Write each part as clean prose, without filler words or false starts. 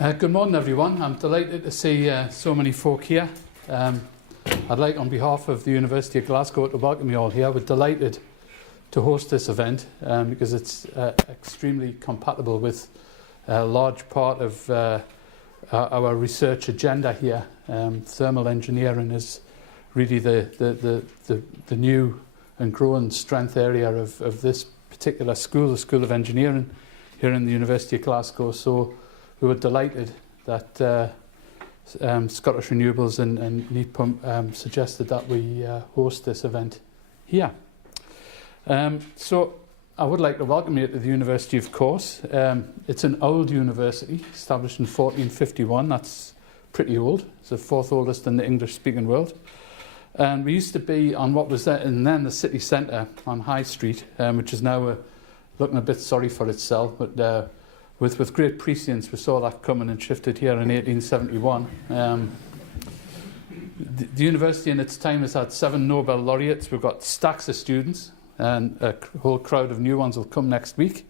Good morning, everyone. I'm delighted to see so many folk here. I'd like, on behalf of the University of Glasgow, to welcome you all here. We're delighted to host this event because it's extremely compatible with a large part of our research agenda here. Thermal engineering is really the new and growing strength area of this particular school, the School of Engineering here in the University of Glasgow. So we were delighted that Scottish Renewables and Neat Pump suggested that we host this event here. So I would like to welcome you to the university, of course. It's an old university, established in 1451. That's pretty old. It's the fourth oldest in the English-speaking world. And we used to be on what was then the city centre on High Street, which is now looking a bit sorry for itself, but with great prescience we saw that coming and shifted here in 1871. The university in its time has had 7 Nobel laureates. We've got stacks of students, and a whole crowd of new ones will come next week.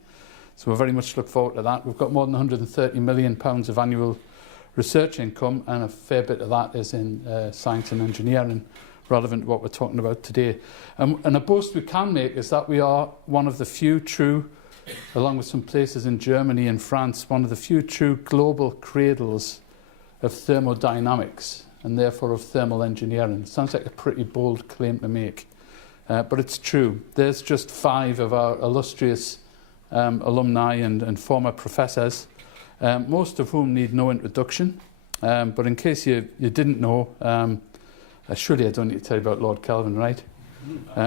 So we very much look forward to that. We've got more than £130 million of annual research income, and a fair bit of that is in science and engineering, relevant to what we're talking about today. And a boast we can make is that we are one of the few true, along with some places in Germany and France, one of the few true global cradles of thermodynamics and therefore of thermal engineering. Sounds like a pretty bold claim to make, but it's true. There's just 5 of our illustrious alumni and former professors, most of whom need no introduction. But in case you didn't know, surely I don't need to tell you about Lord Kelvin, right?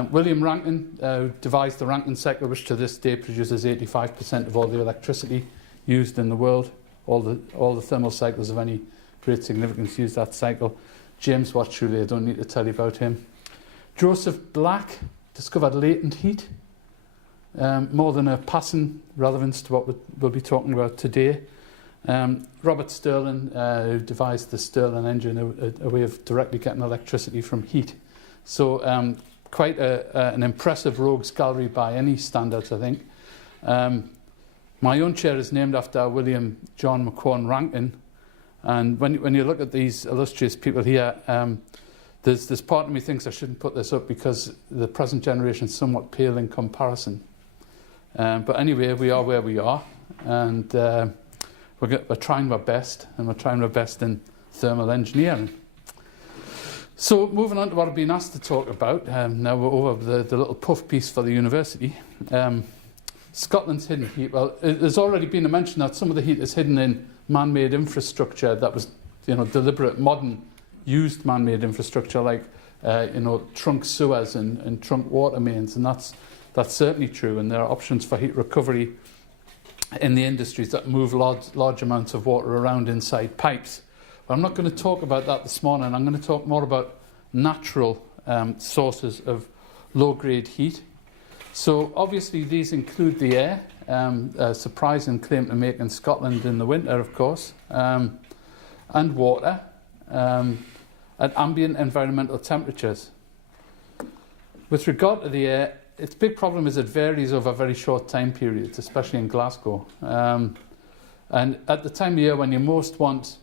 William Rankine devised the Rankine cycle, which to this day produces 85% of all the electricity used in the world. All the thermal cycles of any great significance use that cycle. James Watt, surely I don't need to tell you about him. Joseph Black discovered latent heat, more than a passing relevance to what we'll be talking about today. Robert Stirling, who devised the Stirling engine, a way of directly getting electricity from heat. So quite an impressive rogues gallery by any standards, I think. My own chair is named after William John McCone Rankine, and when you look at these illustrious people here, there's part of me thinks I shouldn't put this up because the present generation is somewhat pale in comparison. But anyway, we are where we are, and we're trying our best, and we're trying our best in thermal engineering. So moving on to what I've been asked to talk about, now we're over the little puff piece for the university. Scotland's hidden heat. Well, there's already been a mention that some of the heat is hidden in man-made infrastructure that was, deliberate, modern, used man-made infrastructure like, trunk sewers and trunk water mains, and that's certainly true. And there are options for heat recovery in the industries that move large amounts of water around inside pipes. But I'm not going to talk about that this morning. I'm going to talk more about natural sources of low-grade heat. So obviously these include the air, a surprising claim to make in Scotland in the winter, of course, and water at ambient environmental temperatures. With regard to the air, its big problem is it varies over very short time periods, especially in Glasgow. And at the time of year when you most want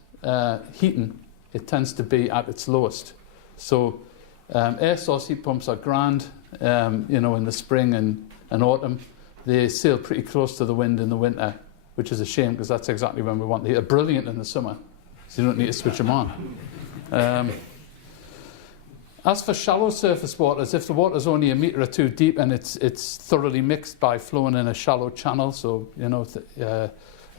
heating, it tends to be at its lowest. So air source heat pumps are grand, in the spring and autumn. They sail pretty close to the wind in the winter, which is a shame because that's exactly when we want the heat. They're brilliant in the summer, so you don't need to switch them on. As for shallow surface waters, if the water's only a metre or 2 deep and it's thoroughly mixed by flowing in a shallow channel, so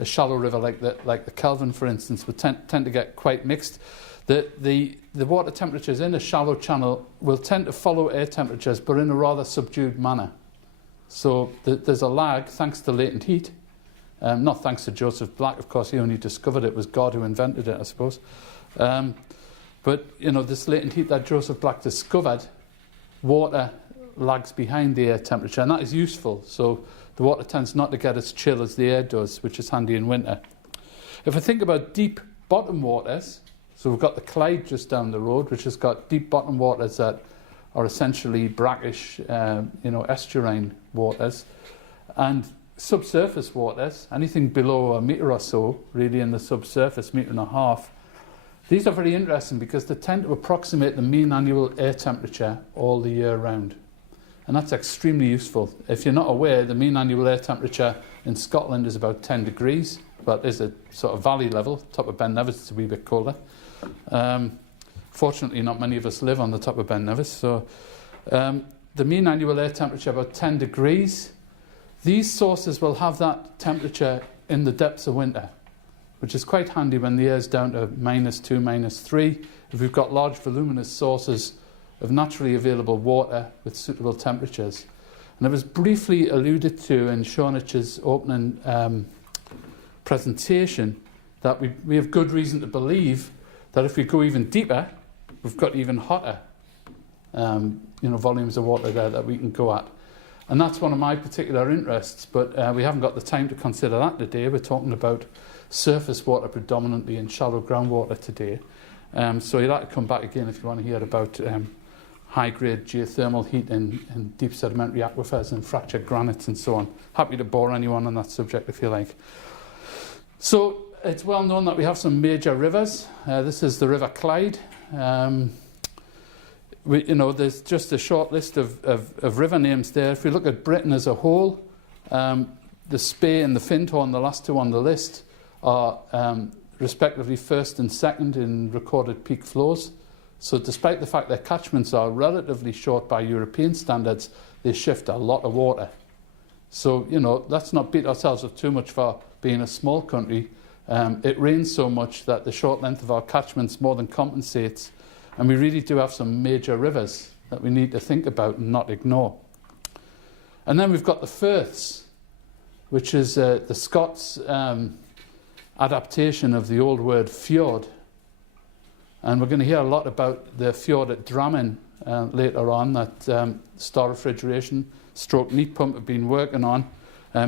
a shallow river like the Kelvin, for instance, would tend to get quite mixed. The water temperatures in a shallow channel will tend to follow air temperatures, but in a rather subdued manner. So there's a lag thanks to latent heat. Not thanks to Joseph Black, of course. He only discovered it. It was God who invented it, I suppose. But this latent heat that Joseph Black discovered, water lags behind the air temperature, and that is useful. So the water tends not to get as chill as the air does, which is handy in winter. If I think about deep bottom waters, so we've got the Clyde just down the road, which has got deep bottom waters that are essentially brackish, estuarine waters, and subsurface waters, anything below a metre or so, really in the subsurface, metre and a half, these are very interesting because they tend to approximate the mean annual air temperature all the year round. And that's extremely useful. If you're not aware, the mean annual air temperature in Scotland is about 10 degrees. But is a sort of valley level. Top of Ben Nevis is a wee bit colder. Fortunately, not many of us live on the top of Ben Nevis. So the mean annual air temperature about 10 degrees. These sources will have that temperature in the depths of winter, which is quite handy when the air's down to -2, -3. If we've got large voluminous sources of naturally available water with suitable temperatures. And it was briefly alluded to in Shoenich's opening presentation that we have good reason to believe that if we go even deeper, we've got even hotter volumes of water there that we can go at. And that's one of my particular interests, but we haven't got the time to consider that today. We're talking about surface water predominantly and shallow groundwater today. So you'll have to come back again if you want to hear about high-grade geothermal heat in deep sedimentary aquifers and fractured granites and so on. Happy to bore anyone on that subject if you like. So it's well known that we have some major rivers. This is the River Clyde. There's just a short list of river names there. If we look at Britain as a whole, the Spey and the Findhorn, the last two on the list, are respectively first and second in recorded peak flows. So despite the fact their catchments are relatively short by European standards, they shift a lot of water. So, let's not beat ourselves up too much for being a small country. It rains so much that the short length of our catchments more than compensates. And we really do have some major rivers that we need to think about and not ignore. And then we've got the Firths, which is the Scots adaptation of the old word fjord. And we're going to hear a lot about the fjord at Drammen later on that Star Refrigeration stroke neat pump have been working on.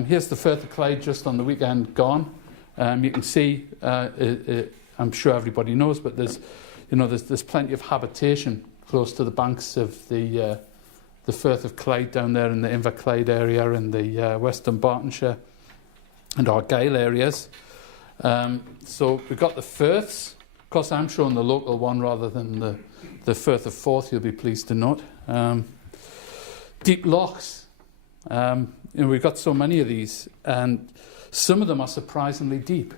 Here's the Firth of Clyde just on the weekend gone. You can see, I'm sure everybody knows, but there's plenty of habitation close to the banks of the Firth of Clyde down there in the Inverclyde area in the West Dumbartonshire and Argyll areas. So we've got the Firths. Of course, I'm showing the local one rather than the Firth of Forth, you'll be pleased to note. Deep lochs. We've got so many of these, and some of them are surprisingly deep.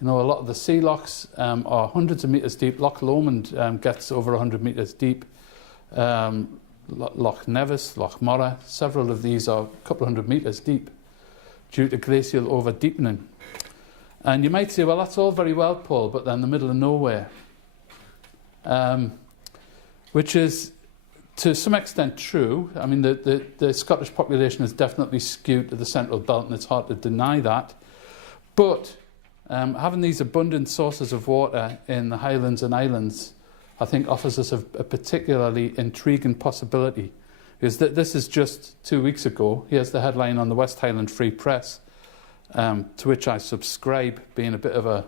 A lot of the sea lochs are hundreds of metres deep. Loch Lomond gets over 100 metres deep. Loch Nevis, Loch Morra, several of these are a couple of hundred metres deep due to glacial over-deepening. And you might say, well, that's all very well, Paul, but they're in the middle of nowhere. Which is, to some extent, true. I mean, the Scottish population is definitely skewed to the central belt, and it's hard to deny that. But having these abundant sources of water in the Highlands and Islands, I think, offers us a particularly intriguing possibility. Because this is just 2 weeks ago. Here's the headline on the West Highland Free Press, to which I subscribe, being a bit of a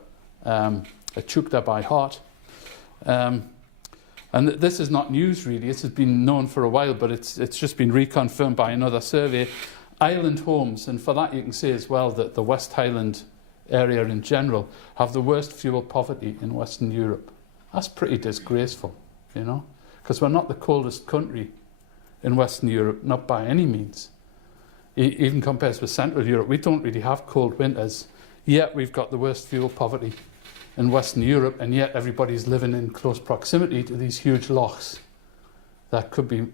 chukta by heart. And this is not news, really. This has been known for a while, but it's just been reconfirmed by another survey. Island homes, and for that you can say as well that the West Highland area in general have the worst fuel poverty in Western Europe. That's pretty disgraceful, because we're not the coldest country in Western Europe, not by any means. Even compared with Central Europe, we don't really have cold winters, yet we've got the worst fuel poverty in Western Europe, and yet everybody's living in close proximity to these huge lochs that could be,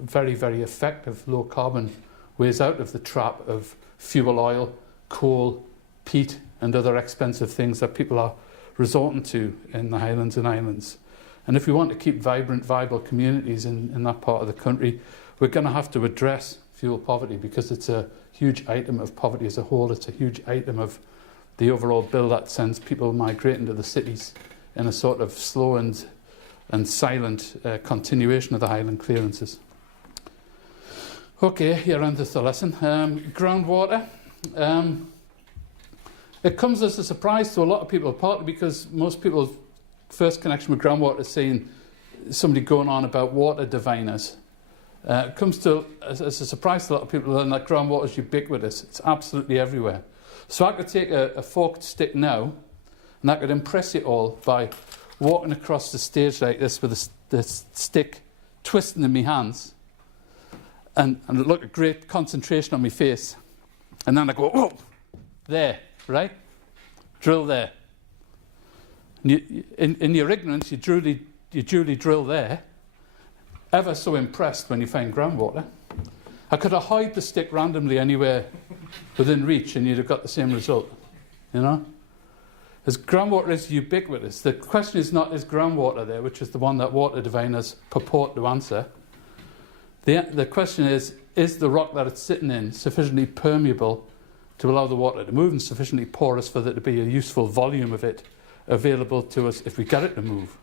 very, very effective low carbon ways out of the trap of fuel oil, coal, peat and other expensive things that people are resorting to in the Highlands and Islands. And if we want to keep vibrant, viable communities in that part of the country, we're going to have to address fuel poverty, because it's a huge item of poverty as a whole. It's a huge item of the overall bill that sends people migrating to the cities in a sort of slow and silent continuation of the Highland clearances. Okay, here ends the lesson. Groundwater. It comes as a surprise to a lot of people, partly because most people's first connection with groundwater is seeing somebody going on about water diviners. It comes to, as a surprise to a lot of people, that groundwater is ubiquitous. It's absolutely everywhere. So I could take a forked stick now, and I could impress you all by walking across the stage like this with the stick twisting in my hands, and look at great concentration on my face. And then I go, oh, there, right? Drill there. And in your ignorance, you duly drill there. Ever so impressed when you find groundwater. I could have hide the stick randomly anywhere within reach and you'd have got the same result, you know? As groundwater is ubiquitous. The question is not, is groundwater there, which is the one that water diviners purport to answer. The question is the rock that it's sitting in sufficiently permeable to allow the water to move and sufficiently porous for there to be a useful volume of it available to us if we get it to move?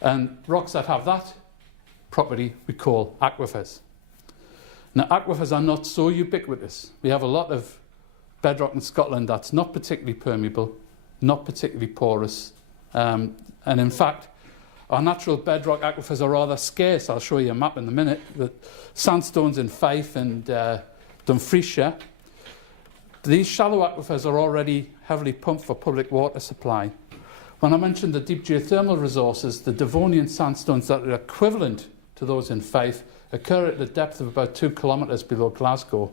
And rocks that have that property we call aquifers. Now, aquifers are not so ubiquitous. We have a lot of bedrock in Scotland that's not particularly permeable, not particularly porous, and in fact, our natural bedrock aquifers are rather scarce. I'll show you a map in a minute. The sandstones in Fife and Dumfriesshire. These shallow aquifers are already heavily pumped for public water supply. When I mentioned the deep geothermal resources, the Devonian sandstones that are equivalent to those in Fife occur at a depth of about 2 kilometres below Glasgow.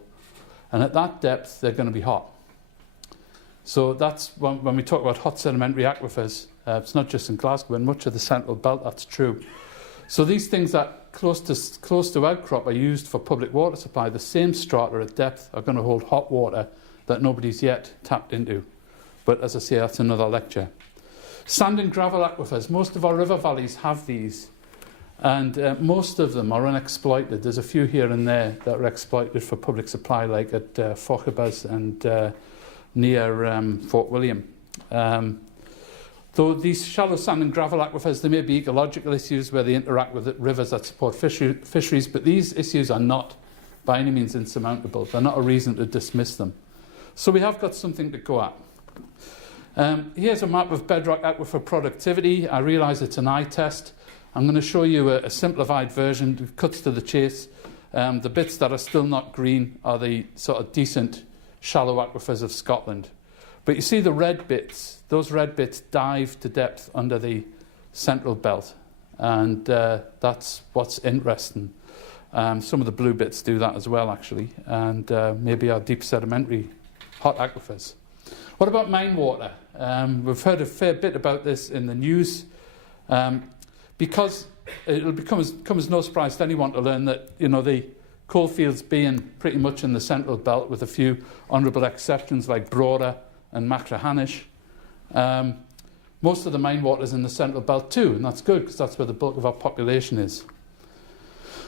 And at that depth, they're going to be hot. So that's when we talk about hot sedimentary aquifers, it's not just in Glasgow, in much of the central belt that's true. So these things that close to outcrop are used for public water supply. The same strata at depth are going to hold hot water that nobody's yet tapped into. But as I say, that's another lecture. Sand and gravel aquifers. Most of our river valleys have these. And most of them are unexploited. There's a few here and there that are exploited for public supply, like at Fochibus and near Fort William. Though these shallow sand and gravel aquifers, there may be ecological issues where they interact with the rivers that support fisheries, but these issues are not by any means insurmountable. They're not a reason to dismiss them. So we have got something to go at. Here's a map of bedrock aquifer productivity. I realise it's an eye test. I'm going to show you a simplified version that cuts to the chase. The bits that are still not green are the sort of decent shallow aquifers of Scotland. But you see the red bits, those red bits dive to depth under the central belt. And that's what's interesting. Some of the blue bits do that as well, actually. And maybe our deep sedimentary hot aquifers. What about mine water? We've heard a fair bit about this in the news. Because it'll come as no surprise to anyone to learn that, you know, the coalfields being pretty much in the central belt with a few honourable exceptions like Broda and Machrihanish. Most of the mine water is in the central belt too, and that's good because that's where the bulk of our population is.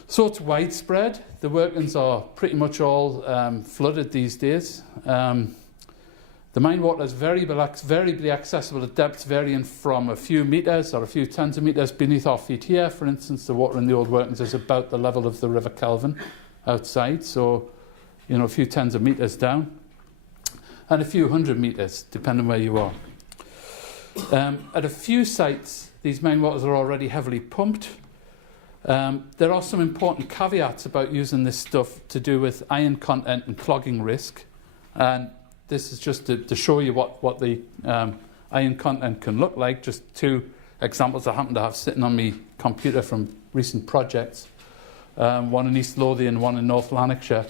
So it's widespread. The workings are pretty much all flooded these days. The mine water is variably accessible at depths varying from a few metres or a few tens of metres beneath our feet here. For instance, the water in the old workings is about the level of the River Kelvin outside, so you know, a few tens of metres down, and a few hundred metres, depending where you are. At a few sites, these mine waters are already heavily pumped. There are some important caveats about using this stuff to do with iron content and clogging risk, and this is just to show you what the iron content can look like. Just two examples I happen to have sitting on my computer from recent projects. One in East Lothian, one in North Lanarkshire.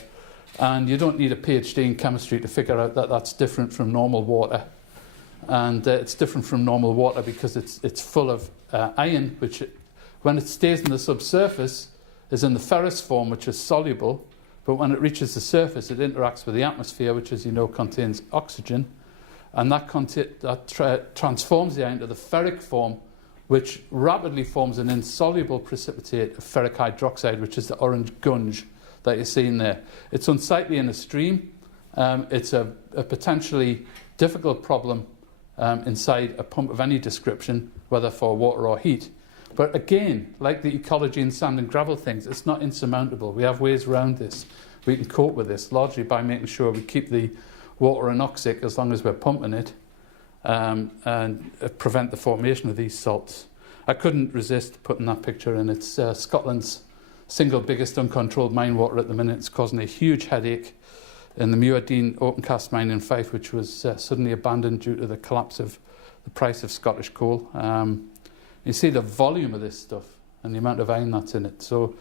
And you don't need a PhD in chemistry to figure out that that's different from normal water. And it's different from normal water because it's full of iron, which when it stays in the subsurface is in the ferrous form, which is soluble. But when it reaches the surface, it interacts with the atmosphere, which, as you know, contains oxygen. And that transforms the iron to the ferric form, which rapidly forms an insoluble precipitate of ferric hydroxide, which is the orange gunge that you're seeing there. It's unsightly in a stream. It's a potentially difficult problem inside a pump of any description, whether for water or heat. But again, like the ecology and sand and gravel things, it's not insurmountable. We have ways around this. We can cope with this, largely by making sure we keep the water anoxic as long as we're pumping it, and prevent the formation of these salts. I couldn't resist putting that picture in. It's Scotland's single biggest uncontrolled mine water at the minute. It's causing a huge headache in the Muad'Din open cast mine in Fife, which was suddenly abandoned due to the collapse of the price of Scottish coal. You see the volume of this stuff and the amount of iron that's in it. So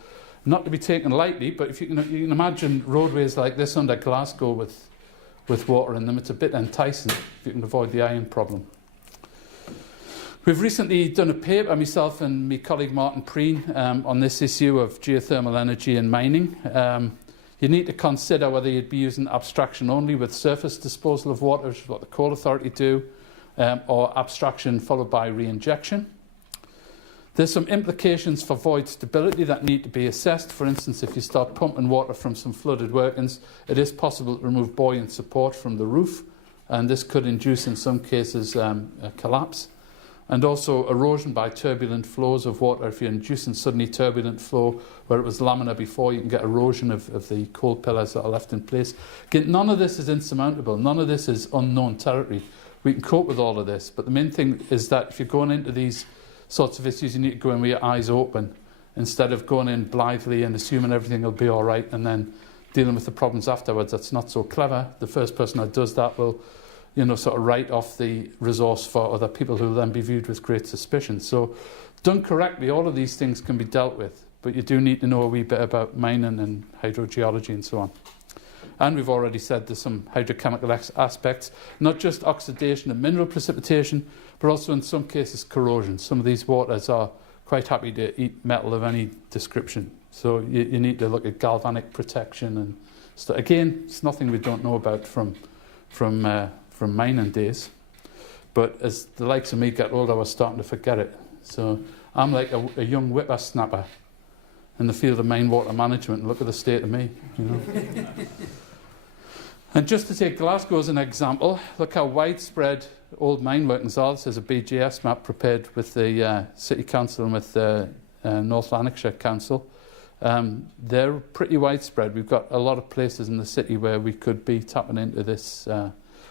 not to be taken lightly, but if you can imagine roadways like this under Glasgow with water in them, it's a bit enticing if you can avoid the iron problem. We've recently done a paper, myself and my colleague Martin Preen, on this issue of geothermal energy and mining. You need to consider whether you'd be using abstraction only with surface disposal of water, which is what the Coal Authority do, or abstraction followed by reinjection. There's some implications for void stability that need to be assessed. For instance, if you start pumping water from some flooded workings, it is possible to remove buoyant support from the roof, and this could induce, in some cases, a collapse. And also erosion by turbulent flows of water. If you're inducing suddenly turbulent flow where it was laminar before, you can get erosion of the coal pillars that are left in place. Again, none of this is insurmountable. None of this is unknown territory. We can cope with all of this. But the main thing is that if you're going into these sorts of issues, you need to go in with your eyes open instead of going in blithely and assuming everything will be all right and then dealing with the problems afterwards. That's not so clever. The first person that does that will sort of write off the resource for other people who will then be viewed with great suspicion. So done correctly, all of these things can be dealt with, but you do need to know a wee bit about mining and hydrogeology and so on. And we've already said there's some hydrochemical aspects, not just oxidation and mineral precipitation, but also in some cases corrosion. Some of these waters are quite happy to eat metal of any description. So you need to look at galvanic protection and stuff. Again, it's nothing we don't know about from mining days, but as the likes of me get older, we're starting to forget it. So I'm like a young whippersnapper in the field of mine water management. Look at the state of me, And just to take Glasgow as an example, look how widespread old mine workings are. This is a BGS map prepared with the City Council and with the North Lanarkshire Council. They're pretty widespread. We've got a lot of places in the city where we could be tapping into this.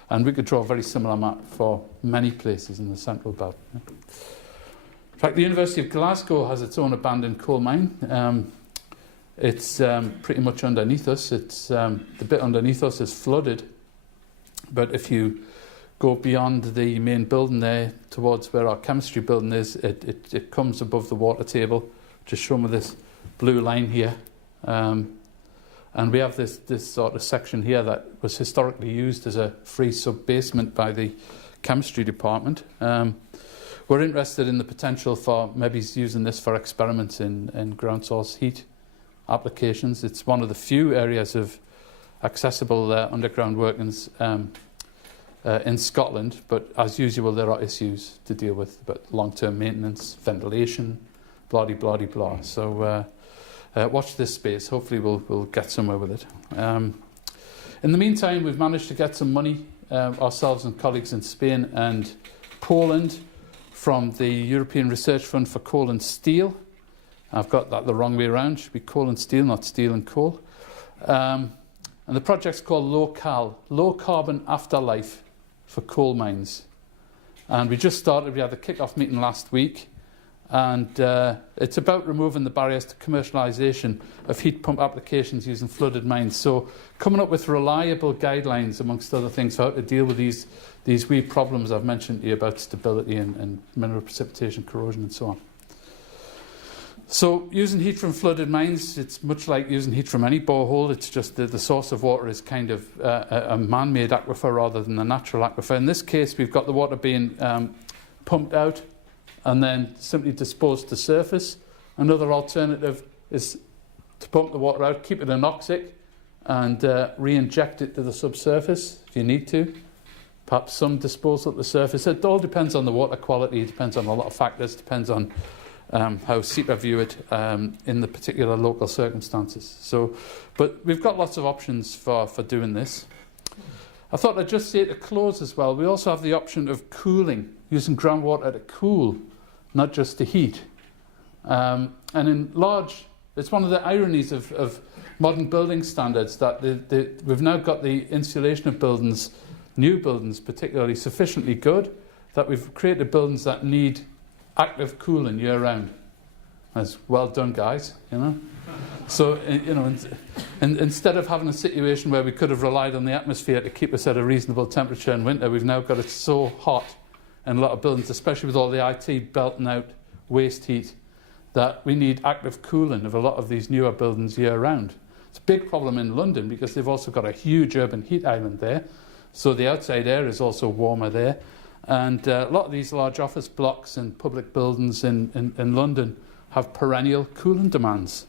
And we could draw a very similar map for many places in the central belt. In fact, the University of Glasgow has its own abandoned coal mine. It's pretty much underneath us. The bit underneath us is flooded. But if you go beyond the main building there towards where our chemistry building is, it comes above the water table, just shown with this blue line here. And we have this sort of section here that was historically used as a free sub-basement by the chemistry department. We're interested in the potential for maybe using this for experiments in ground source heat applications. It's one of the few areas of accessible underground workings in Scotland, but as usual there are issues to deal with, but long-term maintenance, ventilation, blah-de-blah-de-blah. So watch this space. Hopefully we'll get somewhere with it. In the meantime, we've managed to get some money, ourselves and colleagues in Spain and Poland, from the European Research Fund for Coal and Steel. I've got that the wrong way around. It should be coal and steel, not steel and coal. And the project's called LOCAL, Low Carbon Afterlife for Coal Mines. And we just started. We had the kick-off meeting last week. And it's about removing the barriers to commercialisation of heat pump applications using flooded mines. So coming up with reliable guidelines, amongst other things, for how to deal with these wee problems I've mentioned to you about stability and mineral precipitation, corrosion and so on. So using heat from flooded mines, it's much like using heat from any borehole. It's just the source of water is kind of a man-made aquifer rather than a natural aquifer. In this case, we've got the water being pumped out and then simply disposed to surface. Another alternative is to pump the water out, keep it anoxic, and re-inject it to the subsurface if you need to. Perhaps some disposal at the surface. It all depends on the water quality. It depends on a lot of factors. It depends on how SEPA view it in the particular local circumstances. So, but we've got lots of options for doing this. I thought I'd just say to close as well, we also have the option of cooling, using groundwater to cool, not just to heat. And in large, it's one of the ironies of modern building standards that we've now got the insulation of buildings, new buildings particularly, sufficiently good that we've created buildings that need active cooling year round. as well done, guys, you know. So, you know, instead of having a situation where we could have relied on the atmosphere to keep us at a reasonable temperature in winter, we've now got it so hot in a lot of buildings, especially with all the IT belting out waste heat, that we need active cooling of a lot of these newer buildings year round. It's a big problem in London because they've also got a huge urban heat island there, so the outside air is also warmer there. And a lot of these large office blocks and public buildings in London have perennial cooling demands.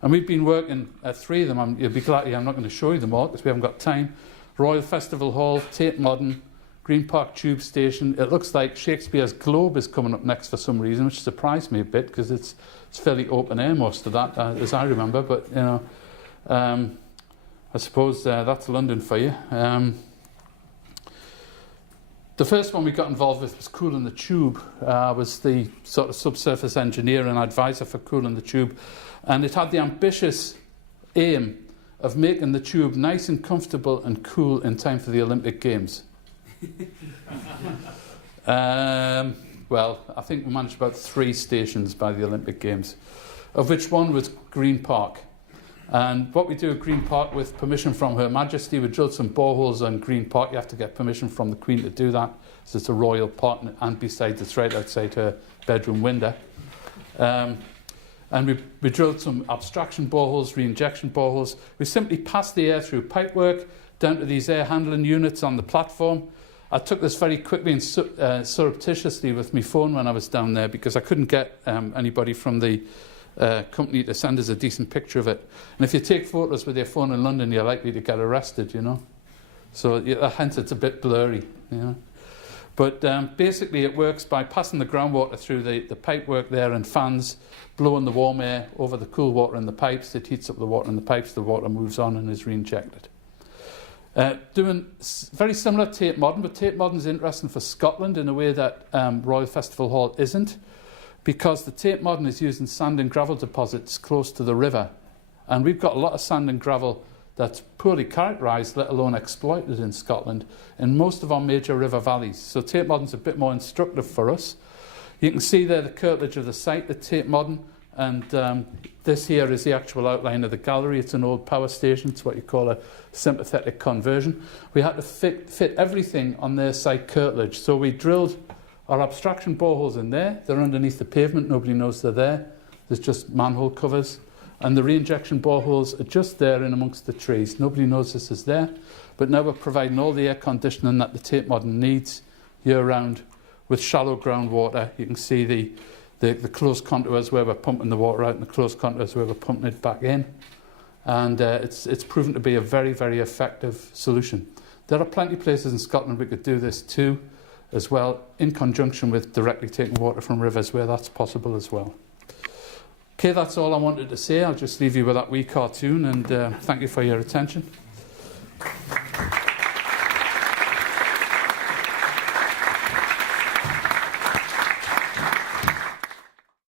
And we've been working at 3 of them. You'll be glad I'm not going to show you them all because we haven't got time. Royal Festival Hall, Tate Modern, Green Park Tube Station. It looks like Shakespeare's Globe is coming up next for some reason, which surprised me a bit because it's fairly open air, most of that, as I remember. But, you know, I suppose that's London for you. The first one we got involved with was Cooling the Tube. I was the sort of subsurface engineer and advisor for Cooling the Tube. And it had the ambitious aim of making the tube nice and comfortable and cool in time for the Olympic Games. Well, I think we managed about 3 stations by the Olympic Games, of which one was Green Park. And what we do at Green Park, with permission from Her Majesty, we drilled some boreholes on Green Park. You have to get permission from the Queen to do that. So it's a royal park, and besides, it's right outside her bedroom window. And we drilled some abstraction boreholes, re-injection boreholes. We simply passed the air through pipework down to these air handling units on the platform. I took this very quickly and surreptitiously with my phone when I was down there because I couldn't get anybody from the company to send us a decent picture of it. And if you take photos with your phone in London, you're likely to get arrested, you know. So hence it's a bit blurry, you know. But basically it works by passing the groundwater through the pipework there and fans, blowing the warm air over the cool water in the pipes. It heats up the water in the pipes, the water moves on and is re-injected. Doing very similar to Tate Modern, but Tate Modern is interesting for Scotland in a way that Royal Festival Hall isn't, because the Tate Modern is using sand and gravel deposits close to the river. And we've got a lot of sand and gravel that's poorly characterised, let alone exploited in Scotland, in most of our major river valleys. So Tate Modern's a bit more instructive for us. You can see there the curtilage of the site at Tate Modern, and this here is the actual outline of the gallery. It's an old power station. It's what you call a sympathetic conversion. We had to fit everything on their site curtilage. So we drilled our abstraction boreholes in there. They're underneath the pavement. Nobody knows they're there. There's just manhole covers. And the re-injection boreholes are just there in amongst the trees. Nobody knows this is there. But now we're providing all the air conditioning that the Tate Modern needs year-round with shallow groundwater. You can see the close contours where we're pumping the water out and the close contours where we're pumping it back in. And it's proven to be a very, very effective solution. There are plenty of places in Scotland we could do this too, as well, in conjunction with directly taking water from rivers where that's possible as well. Okay, that's all I wanted to say. I'll just leave you with that wee cartoon, and thank you for your attention.